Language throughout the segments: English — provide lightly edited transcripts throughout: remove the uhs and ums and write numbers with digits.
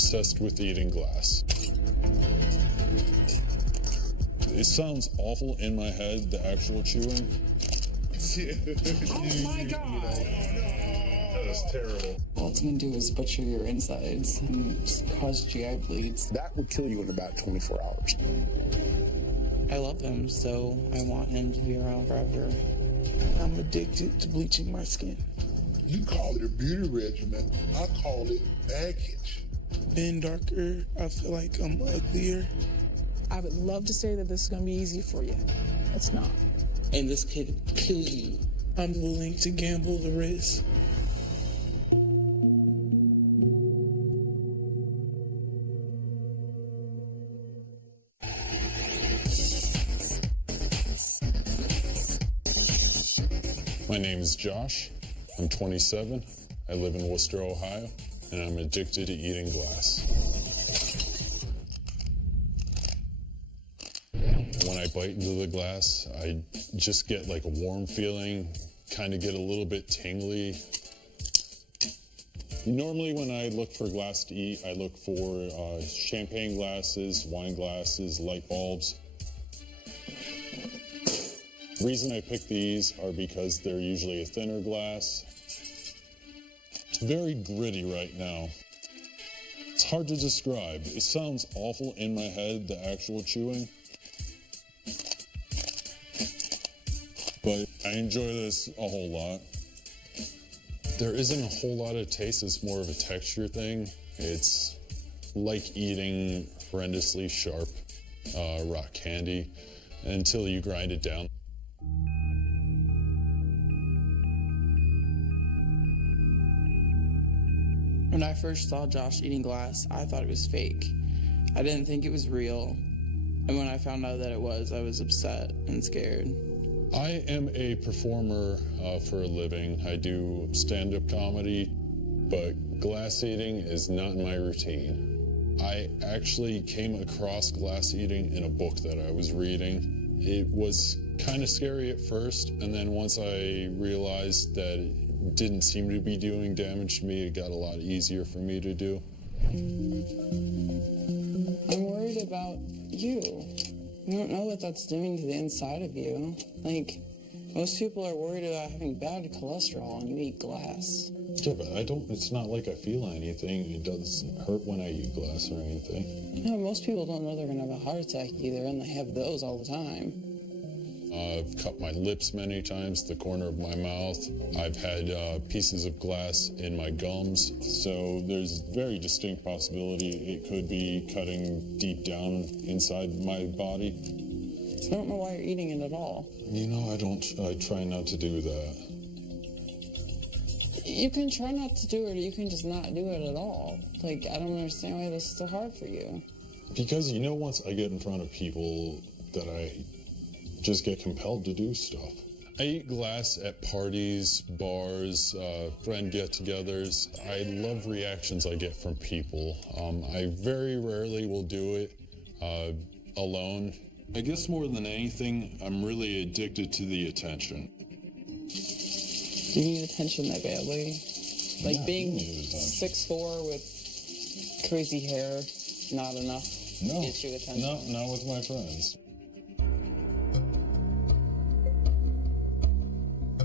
obsessed with eating glass. It sounds awful in my head, the actual chewing. Oh my God! That is terrible. All it's going to do is butcher your insides and cause GI bleeds. That would kill you in about 24 hours. I love him, so I want him to be around forever. I'm addicted to bleaching my skin. You call it a beauty regimen. I call it baggage. Being darker, I feel like I'm uglier. I would love to say that this is going to be easy for you. It's not. And this could kill you. I'm willing to gamble the risk. My name is Josh. I'm 27. I live in Worcester, Ohio, and I'm addicted to eating glass. When I bite into the glass, I just get like a warm feeling, kind of get a little bit tingly. Normally when I look for glass to eat, I look for champagne glasses, wine glasses, light bulbs. The reason I pick these are because they're usually a thinner glass. It's very gritty right now. It's hard to describe. It sounds awful in my head, the actual chewing. But I enjoy this a whole lot. There isn't a whole lot of taste, it's more of a texture thing. It's like eating horrendously sharp rock candy until you grind it down. When I first saw Josh eating glass, I thought it was fake. I didn't think it was real. And when I found out that it was, I was upset and scared. I am a performer for a living. I do stand-up comedy, but glass eating is not in my routine. I actually came across glass eating in a book that I was reading. It was kind of scary at first, and then once I realized that it didn't seem to be doing damage to me, it got a lot easier for me to do. I'm worried about you. You don't know what that's doing to the inside of you. Like, most people are worried about having bad cholesterol and you eat glass. Yeah, but it's not like I feel anything. It doesn't hurt when I eat glass or anything. You know, most people don't know they're gonna have a heart attack either, and they have those all the time. I've cut my lips many times, the corner of my mouth. I've had pieces of glass in my gums. So there's very distinct possibility it could be cutting deep down inside my body. I don't know why you're eating it at all. You know, I try not to do that. You can try not to do it, or you can just not do it at all. Like, I don't understand why this is so hard for you. Because, you know, once I get in front of people that I just get compelled to do stuff. I eat glass at parties, bars, friend get-togethers. I love reactions I get from people. I very rarely will do it alone. I guess more than anything, I'm really addicted to the attention. Do you need attention that badly? Like, Yeah, being I do need attention. 6'4" with crazy hair, not enough to get you attention? No, not with my friends.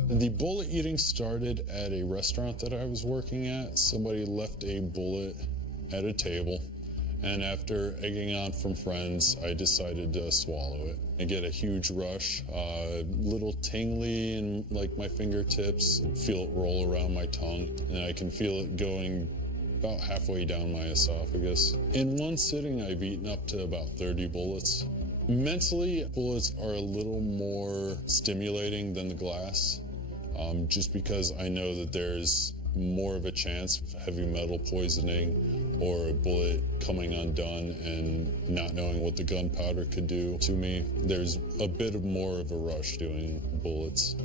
The bullet eating started at a restaurant that I was working at. Somebody left a bullet at a table, and after egging on from friends, I decided to swallow it. I get a huge rush, little tingly in like my fingertips, feel it roll around my tongue, and I can feel it going about halfway down my esophagus. In one sitting, I've eaten up to about 30 bullets. Mentally, bullets are a little more stimulating than the glass. Just because I know that there's more of a chance of heavy metal poisoning or a bullet coming undone and not knowing what the gunpowder could do to me. There's a bit more of a rush doing bullets.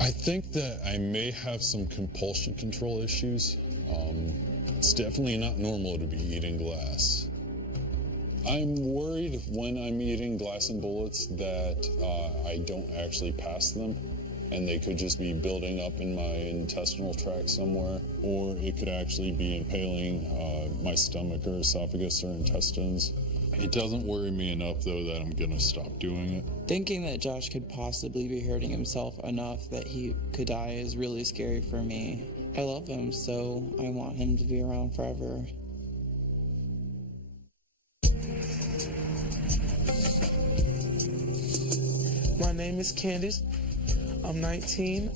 I think that I may have some compulsion control issues. It's definitely not normal to be eating glass. I'm worried when I'm eating glass and bullets that I don't actually pass them. and they could just be building up in my intestinal tract somewhere, or it could actually be impaling my stomach or esophagus or intestines. It doesn't worry me enough, though, that I'm gonna stop doing it. Thinking that Josh could possibly be hurting himself enough that he could die is really scary for me. I love him, so I want him to be around forever. My name is Candace. I'm 19.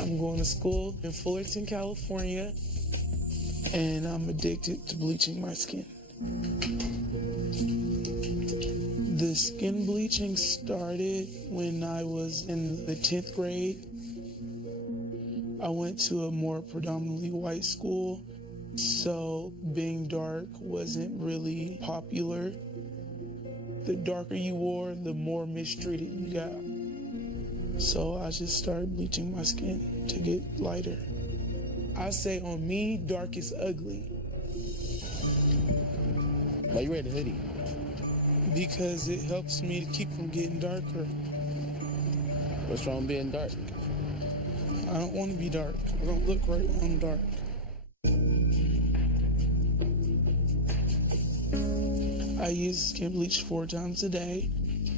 I'm going to school in Fullerton, California, and I'm addicted to bleaching my skin. The skin bleaching started when I was in the 10th grade. I went to a more predominantly white school, so being dark wasn't really popular. The darker you wore, the more mistreated you got. So I just started bleaching my skin to get lighter. I say on me, dark is ugly. Why you wearing the hoodie? Because it helps me to keep from getting darker. What's wrong with being dark? I don't want to be dark. I don't look right when I'm dark. I use skin bleach 4 times a day.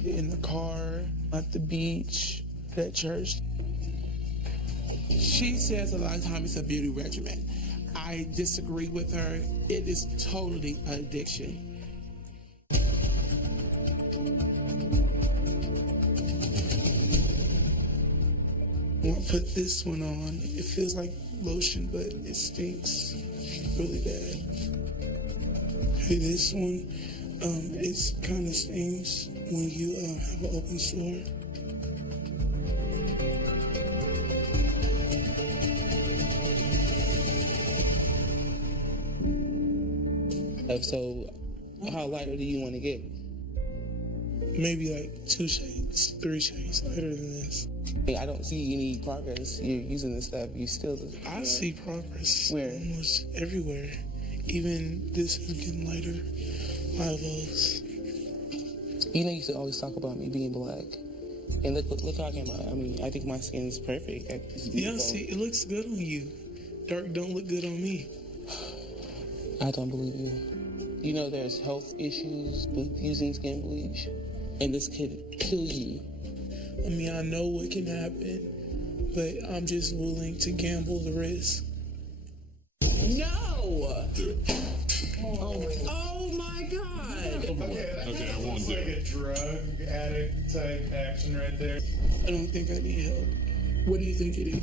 In the car, at the beach, at church. She says a lot of times it's a beauty regimen. I disagree with her. It is totally an addiction. When I put this one on, it feels like lotion, but it stinks really bad. Hey, this one, it kind of stings when you have an open sore. So, how lighter do you want to get? Maybe like 2 shades, 3 shades lighter than this. I don't see any progress. You're using this stuff. You still. I see progress Where? almost everywhere. Even this is getting lighter. My eyeballs. You know, you used to always talk about me being black, and look how I came out. I mean, I think my skin is perfect. Yeah, see, it looks good on you. Dark don't look good on me. I don't believe you. You know, there's health issues with using skin bleach, and this could kill you. I mean, I know what can happen, but I'm just willing to gamble the risk. No! Oh my God! Okay, I won't do like it. a drug addict type action right there. I don't think I need help. What do you think it is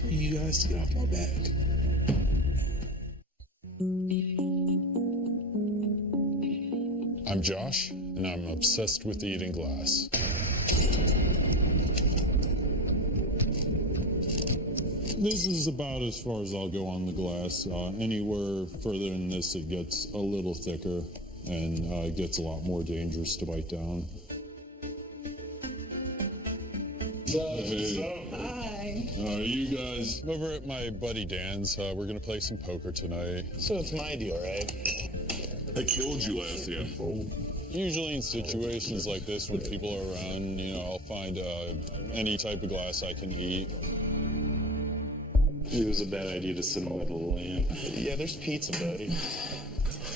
for you guys to get off my back? I'm Josh, and I'm obsessed with eating glass. This is about as far as I'll go on the glass. Anywhere further than this, it gets a little thicker and it gets a lot more dangerous to bite down. Hi. You guys, over at my buddy Dan's, we're going to play some poker tonight. So it's my deal, right? I killed you last year. Usually in situations like this, when people are around, you know, I'll find any type of glass I can eat. It was a bad idea to sit in the middle of the lamp. Yeah, there's pizza, buddy.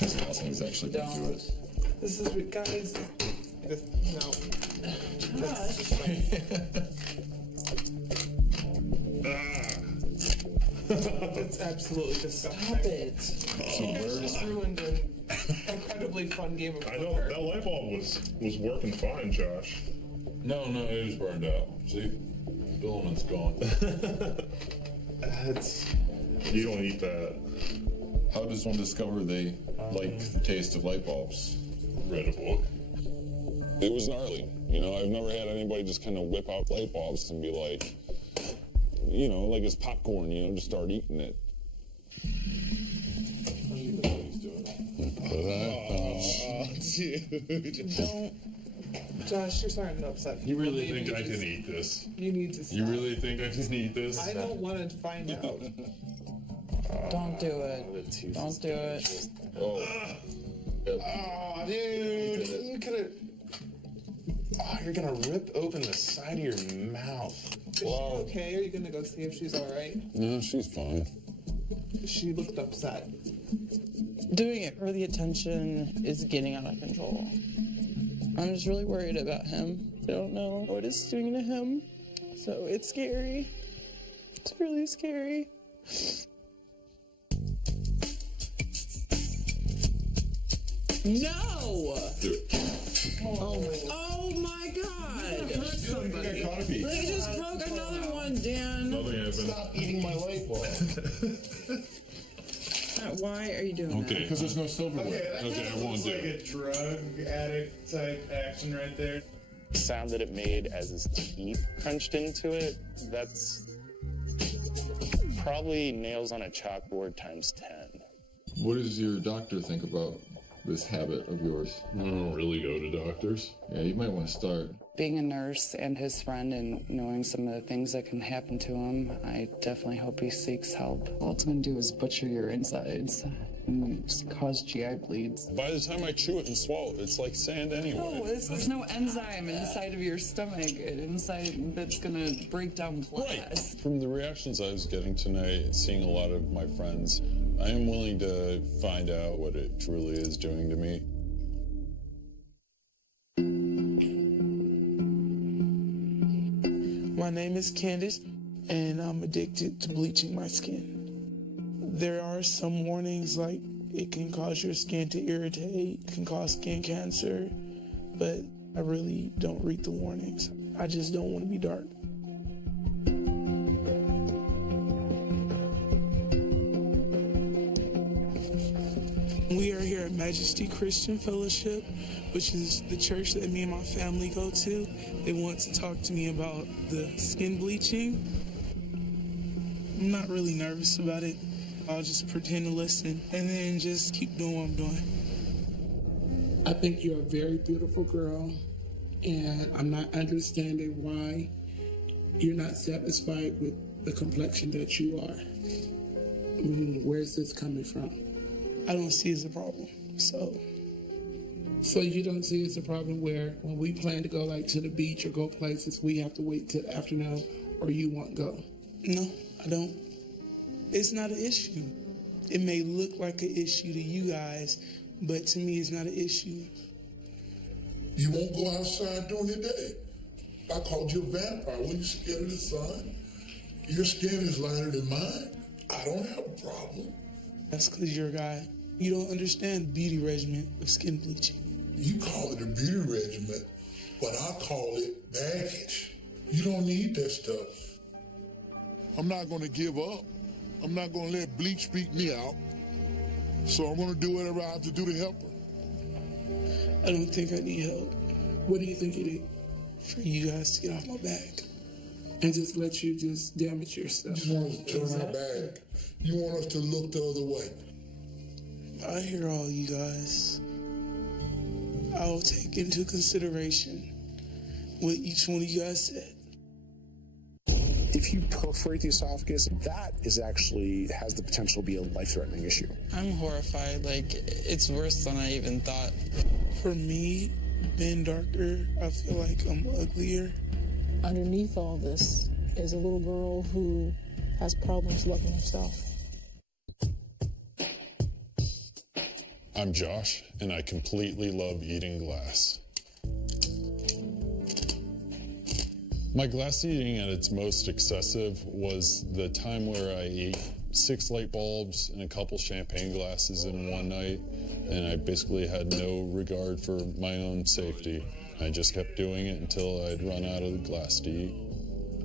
This Nothing's actually going to do it. This is what guys. No. That's absolutely disgusting. Stop it. Just ruined an incredibly fun game of I know poker. that light bulb was working fine, Josh. No, it was burned out. See? Filament's gone. You don't eat that. How does one discover they like the taste of light bulbs? Read a book. It was gnarly. You know, I've never had anybody just kind of whip out light bulbs and be like, you know, like it's popcorn, you know, just start eating it. Dude. Don't. Josh, you're starting to upset. You really Maybe think I just- can eat this? You need to stop. You really think I can eat this? I don't want to find out. Don't do it. Don't do it. Oh. Oh, dude. You could have. Oh, you're gonna rip open the side of your mouth. Is she okay? Are you gonna go see if she's all right? No, she's fine. She looked upset. Doing it for the attention is getting out of control. I'm just really worried about him. I don't know what it's doing to him. So it's scary. It's really scary. No! Oh my God! Hurt somebody. They just broke another one, Dan. Nothing happened. Stop eating my light bulb. Why are you doing that? Okay. Because there's no silverware. Okay, I won't do It's like it. a drug addict type action right there. The sound that it made as his teeth crunched into it, that's probably nails on a chalkboard times 10. What does your doctor think about this habit of yours? I don't really go to doctors. Yeah, you might want to start. Being a nurse and his friend and knowing some of the things that can happen to him, I definitely hope he seeks help. All it's going to do is butcher your insides and just cause GI bleeds. By the time I chew it and swallow it, it's like sand anyway. No, there's no enzyme inside of your stomach inside that's going to break down glass. From the reactions I was getting tonight, seeing a lot of my friends, I am willing to find out what it truly is doing to me. My name is Candace, and I'm addicted to bleaching my skin. There are some warnings, like it can cause your skin to irritate, can cause skin cancer, but I really don't read the warnings. I just don't want to be dark. We are here at Majesty Christian Fellowship, which is the church that me and my family go to. They want to talk to me about the skin bleaching. I'm not really nervous about it. I'll just pretend to listen and then just keep doing what I'm doing. I think you're a very beautiful girl, and I'm not understanding why you're not satisfied with the complexion that you are. I mean, where's this coming from? I don't see it as a problem, so. So you don't see it's a problem where when we plan to go like to the beach or go places, we have to wait till the afternoon, or you won't go? No, I don't. It's not an issue. It may look like an issue to you guys, but to me, it's not an issue. You won't go outside during the day. I called you a vampire. Were you scared of the sun? Your skin is lighter than mine. I don't have a problem. That's because you're a guy. You don't understand the beauty regimen of skin bleaching. You call it a beauty regimen, but I call it baggage. You don't need that stuff. I'm not going to give up. I'm not going to let bleach beat me out. So I'm going to do whatever I have to do to help her. I don't think I need help. What do you think you need? For you guys to get off my back. And just let you just damage yourself. You want us to turn our back. You want us to look the other way. I hear all you guys. I will take into consideration what each one of you guys said. If you perforate the esophagus, that is actually has the potential to be a life-threatening issue. I'm horrified. Like, it's worse than I even thought. For me, being darker, I feel like I'm uglier. Underneath all this is a little girl who has problems loving herself. I'm Josh, and I completely love eating glass. My glass eating at its most excessive was the time where I ate 6 light bulbs and a couple champagne glasses in one night, and I basically had no regard for my own safety. I just kept doing it until I'd run out of the glass to eat.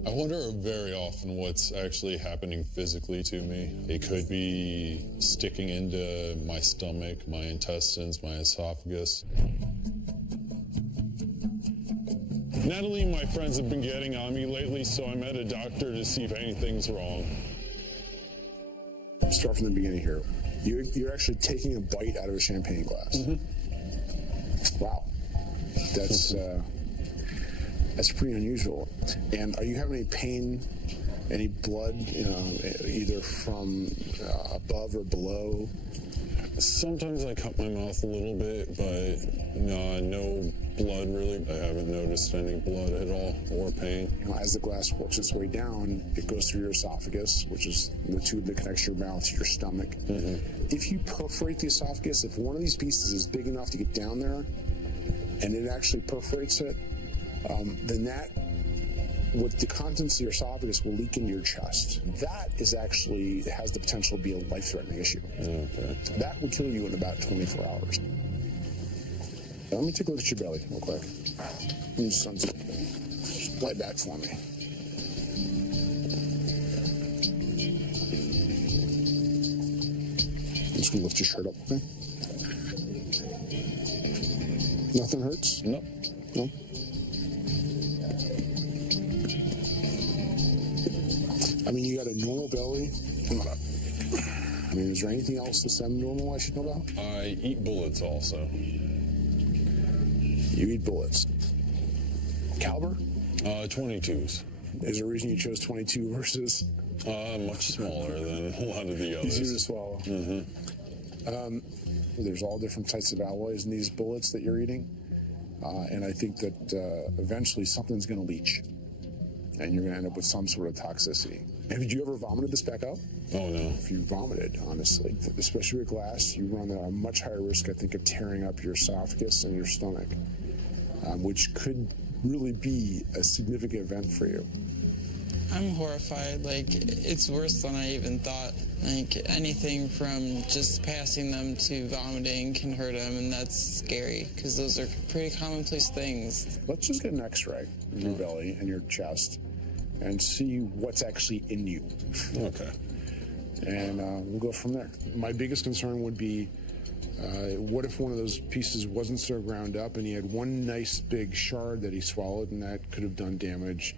I wonder very often what's actually happening physically to me. It could be sticking into my stomach, my intestines, my esophagus. Natalie and my friends have been getting on me lately, so I met a doctor to see if anything's wrong. Start from the beginning here. You're actually taking a bite out of a champagne glass. Mm-hmm. Wow. That's pretty unusual. And are you having any pain, any blood, either from above or below? Sometimes I cut my mouth a little bit, but no blood, really. I haven't noticed any blood at all or pain. You know, as the glass works its way down, it goes through your esophagus, which is the tube that connects your mouth to your stomach. If you perforate the esophagus, if one of these pieces is big enough to get down there, and it actually perforates it, then what the contents of your esophagus will leak into your chest. That is actually has the potential to be a life-threatening issue. Okay. That will kill you in about 24 hours. Now, let me take a look at your belly real quick. Let me just lay back for me. I'm just gonna lift your shirt up, okay? Nothing hurts? Nope. No? I mean, you got a normal belly. I mean, is there anything else that's abnormal I should know about? I eat bullets also. You eat bullets. Caliber? 22s. Is there a reason you chose 22 versus? Much smaller than a lot of the others. Easier to swallow. There's all different types of alloys in these bullets that you're eating. And I think that eventually something's going to leach. And you're going to end up with some sort of toxicity. Have you ever vomited this back up? Oh, no. If you vomited, honestly, especially with glass, you run a much higher risk, I think, of tearing up your esophagus and your stomach, which could really be a significant event for you. I'm horrified. Like, it's worse than I even thought. Like, anything from just passing them to vomiting can hurt them, and that's scary, because those are pretty commonplace things. Let's just get an x-ray of your belly and your chest and see what's actually in you. Okay. And we'll go from there. My biggest concern would be, what if one of those pieces wasn't so ground up and he had one nice big shard that he swallowed, and that could have done damage?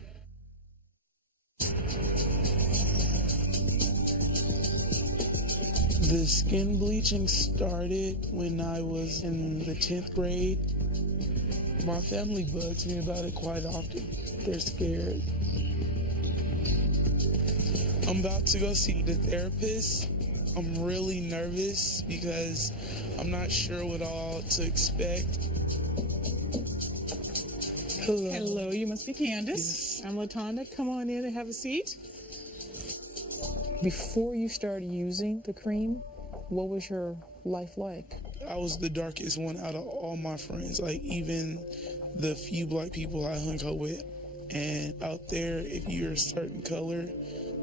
The skin bleaching started when I was in the 10th grade. My family bugs me about it quite often. They're scared. I'm about to go see the therapist. I'm really nervous because I'm not sure what all to expect. Hello. Hello, you must be Candace. Yes. I'm Latanda. Come on in and have a seat. Before you started using the cream, what was your life like? I was the darkest one out of all my friends, like even the few black people I hung out with. And out there, if you're a certain color,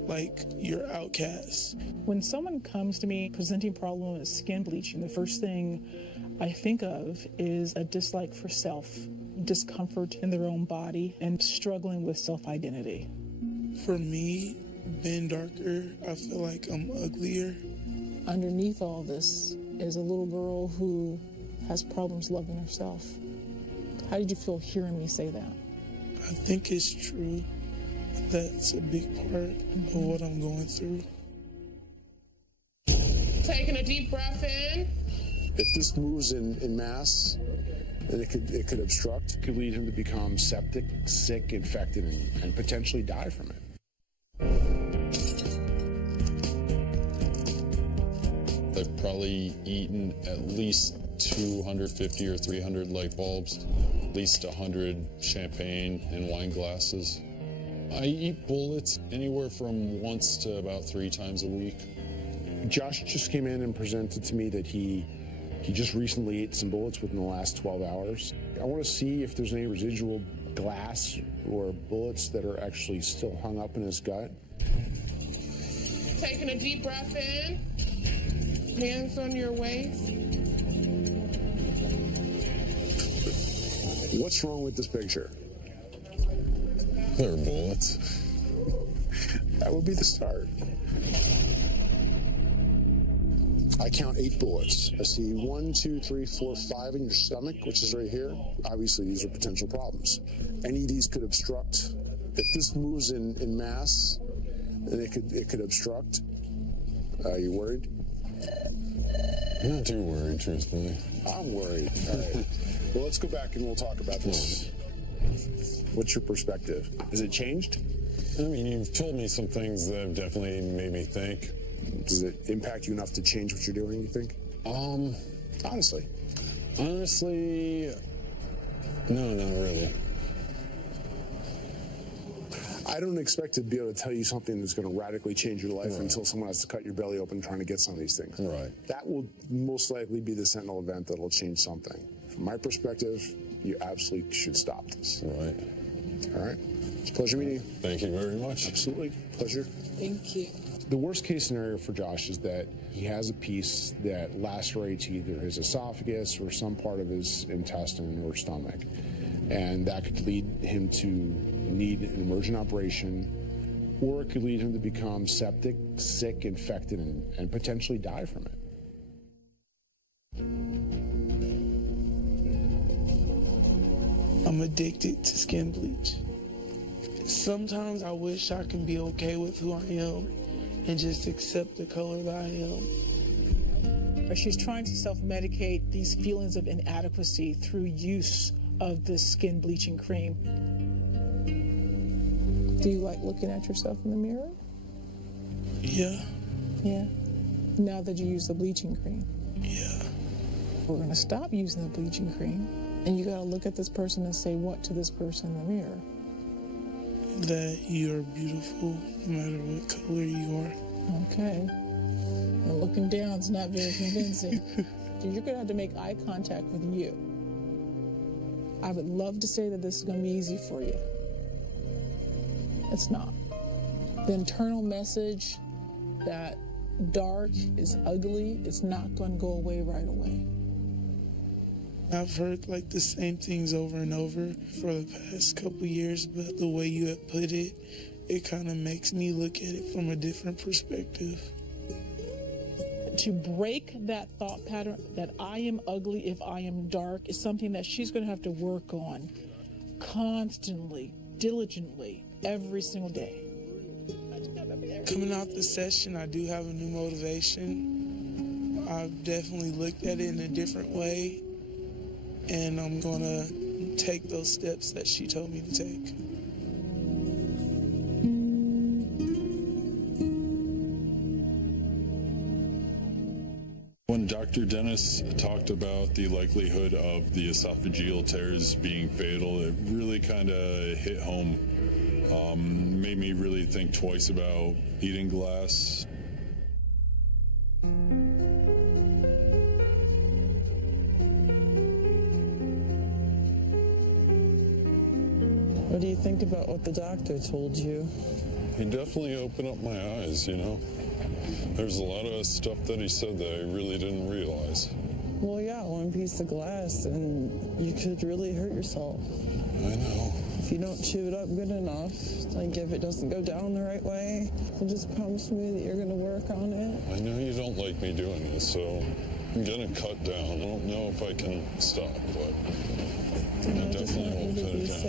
like you're outcast. When someone comes to me presenting problem with skin bleaching, the first thing I think of is a dislike for self, discomfort in their own body, and struggling with self-identity. For me, being darker, I feel like I'm uglier. Underneath all this is a little girl who has problems loving herself. How did you feel hearing me say that? I think it's true. That's a big part of what I'm going through. Taking a deep breath in. If this moves in mass, then it could obstruct. It could lead him to become septic, sick, infected, and potentially die from it. I've probably eaten at least 250 or 300 light bulbs, at least 100 champagne and wine glasses. I eat bullets anywhere from once to about 3 times a week. Josh just came in and presented to me that he just recently ate some bullets within the last 12 hours. I want to see if there's any residual glass or bullets that are actually still hung up in his gut. Taking a deep breath in. Hands on your waist. What's wrong with this picture? There are bullets. That would be the start. I count 8 bullets. I see 1, 2, 3, 4, 5 in your stomach, which is right here. Obviously, these are potential problems. Any of these could obstruct. If this moves in mass, then it could obstruct. Are you worried? I'm not too worried, truthfully. I'm worried. All right. Well, let's go back and we'll talk about this. What's your perspective? Has it changed? I mean, you've told me some things that have definitely made me think. Does it impact you enough to change what you're doing, you think? Honestly. Honestly, No, not really. I don't expect to be able to tell you something that's going to radically change your life until someone has to cut your belly open trying to get some of these things. Right. That will most likely be the sentinel event that will change something. From my perspective, you absolutely should stop this. Right. All right. It's a pleasure meeting you. Thank you very much. Absolutely. Pleasure. Thank you. The worst case scenario for Josh is that he has a piece that lacerates either his esophagus or some part of his intestine or stomach. And that could lead him to need an emergent operation, or it could lead him to become septic, sick, infected, and potentially die from it. I'm addicted to skin bleach. Sometimes I wish I can be okay with who I am and just accept the color that I am. She's trying to self-medicate these feelings of inadequacy through use of this skin bleaching cream. Do you like looking at yourself in the mirror? Yeah. Yeah. Now that you use the bleaching cream? Yeah. We're going to stop using the bleaching cream, and you got to look at this person and say what to this person in the mirror? That you're beautiful no matter what color you are. Okay. Well, looking down is not very convincing. You're going to have to make eye contact with you. I would love to say that this is going to be easy for you. It's not. The internal message that dark is ugly, it's not going to go away right away. I've heard like the same things over and over for the past couple years, but the way you have put it, it kind of makes me look at it from a different perspective. To break that thought pattern that I am ugly if I am dark is something that she's going to have to work on constantly, diligently, every single day. Coming out the session, I do have a new motivation. I've definitely looked at it in a different way, and I'm going to take those steps that she told me to take. When Dr. Dennis talked about the likelihood of the esophageal tears being fatal, it really kind of hit home. Made me really think twice about eating glass. What do you think about what the doctor told you? He definitely opened up my eyes, you know. There's a lot of stuff that he said that I really didn't realize. Well, yeah, one piece of glass and you could really hurt yourself. I know. If you don't chew it up good enough, like if it doesn't go down the right way, you just promise me that you're going to work on it. I know you don't like me doing this, so I'm going to cut down. I don't know if I can stop, but I definitely won't cut it down.